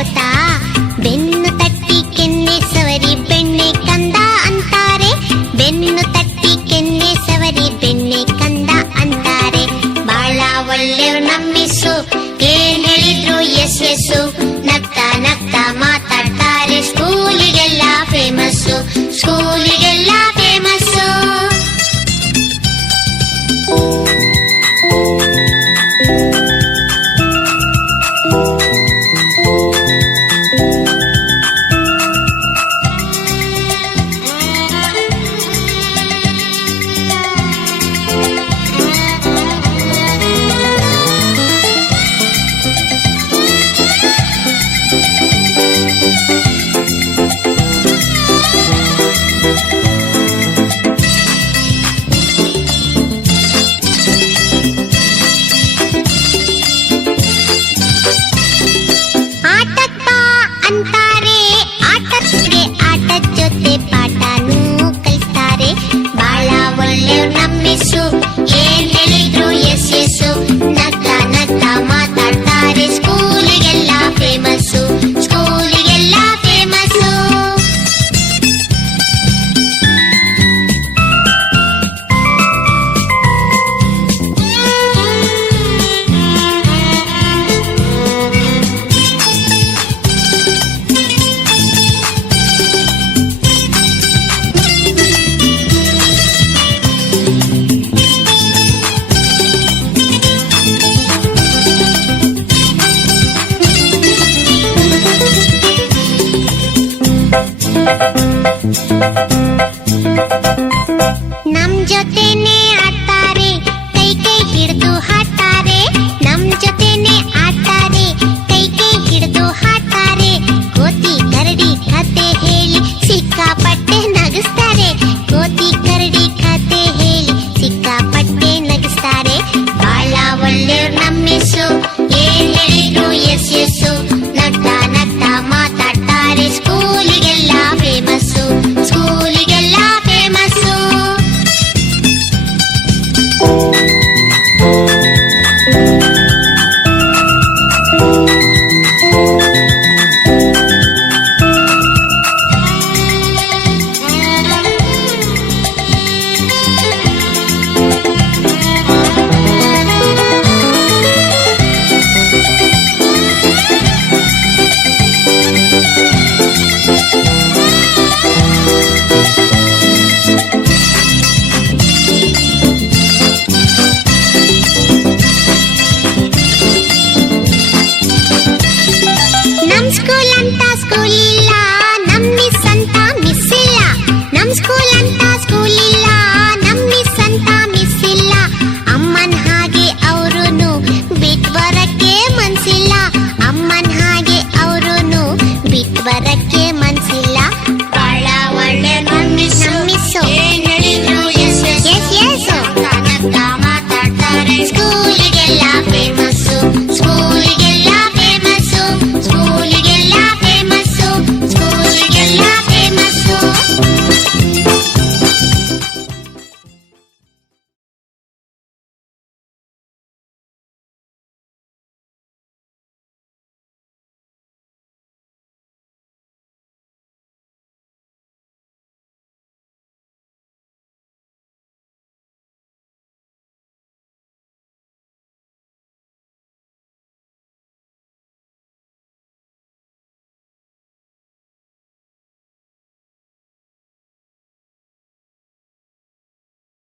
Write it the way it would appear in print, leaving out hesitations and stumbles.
ಗೊತ್ತಾ? ಬೆನ್ನು ತಟ್ಟಿ ಕೆನ್ನೆ ಸವರಿ ಬೆಣ್ಣೆ ಕಂದ ಅಂತಾರೆ. ಬೆನ್ನು ತಟ್ಟಿ ಕೆನ್ನೆ ಸವರಿ ಬೆಣ್ಣೆ ಕಂದ ಅಂತಾರೆ. ಬಾಳ ಒಳ್ಳೆಯವ್ರು ನಮ್ಮಿಸು, ಏನ್ ಹೇಳಿದ್ರು ಎಸ್ ಎಸ್ಸು. ನಗ್ತಾ ನಗ್ತಾ ಮಾತಾಡ್ತಾರೆ, ಸ್ಕೂಲಿಗೆಲ್ಲ ಫೇಮಸ್ಸು, ಸ್ಕೂಲಿಗೆಲ್ಲ ಫೇಮಸ್ಸು. ಏನ್ ಹೇಳಿದ್ರು ಎಸ್ ಎಸ್ಸು. ನಗ್ತಾ ನಗ್ತಾ ಮಾತಾಡ್ತಾರೆ, ಸ್ಕೂಲಿಗೆಲ್ಲ ಫೇಮಸ್ಸು, ಸ್ಕೂಲಿಗೆಲ್ಲ ಫೇಮಸ್ಸು. ನಮ್ ಜೊತೆನೆ ಆಡ್ತಾರೆ, ಕೈ ಕೈ ಹಿಡಿದು ಹಾಡ್ತಾರೆ. ನಮ್ ಜೊತೆನೆ ಆಡ್ತಾರೆ, ಕೈ ಕೈ ಹಿಡಿದು ಹಾಡ್ತಾರೆ. ಕೋತಿ ಕರಡಿ ಕತೆ ಹೇಳಿ ಸಿಕ್ಕಾಪಟ್ಟೆ ನಗಿಸ್ತಾರೆ. ಕೋತಿ ಕರಡಿ ಕತೆ ಹೇಳಿ ಸಿಕ್ಕಾಪಟ್ಟೆ ನಗಿಸ್ತಾರೆ. ಬಾಳ ಒಳ್ಳೆಯವ್ರು ನಮ್ಮಿಸು, ಏನ್ ಹೇಳಿದ್ರು ಎಸ್ ಎಸ್ಸು. ನಗ್ತಾ ನಗ್ತಾ ಮಾತಾಡ್ತಾರೆ, ಸ್ಕೂಲಿಗೆಲ್ಲ ಫೇಮಸ್ಸು, ಸ್ಕೂಲಿಗೆಲ್ಲ ಫೇಮಸ್ಸು. ನಮ್ ಸ್ಕೂಲ್ ಅಂತ ಸ್ಕೂಲ್ ಇಲ್ಲ, ನಮ್ ಮಿಸ್ ಅಂತ ಮಿಸ್ ಇಲ್ಲ. ನಮ್ ಸ್ಕೂಲ್ ಅಂತ ಸ್ಕೂಲ್ ಇಲ್ಲ, ನಮ್ ಮಿಸ್ ಅಂತ ಮಿಸ್ ಇಲ್ಲ. ಅಮ್ಮನ್ ಹಾಗೆ ಅವ್ರುನು ಬಿಟ್ ಬರಕ್ಕೆ ಮನ್ಸಿಲ್ಲ. ಅಮ್ಮನ್ ಹಾಗೆ ಅವ್ರುನು ಬಿಟ್ ಬರಕ್ಕೆ ಮನ್ಸಿಲ್ಲ. ಬಾಳ ಒಳ್ಳೆ ನಮ್ಮಿಸ್ಸು, ಏನ್ ಹೇಳಿದ್ರು ಎಸ್ ಎಸ್. ನಗ್ತಾ ನಗ್ತಾ ಮಾತಾಡ್ತಾರೆ, ಸ್ಕೂಲಿಗೆಲ್ಲ ಫೇಮಸ್.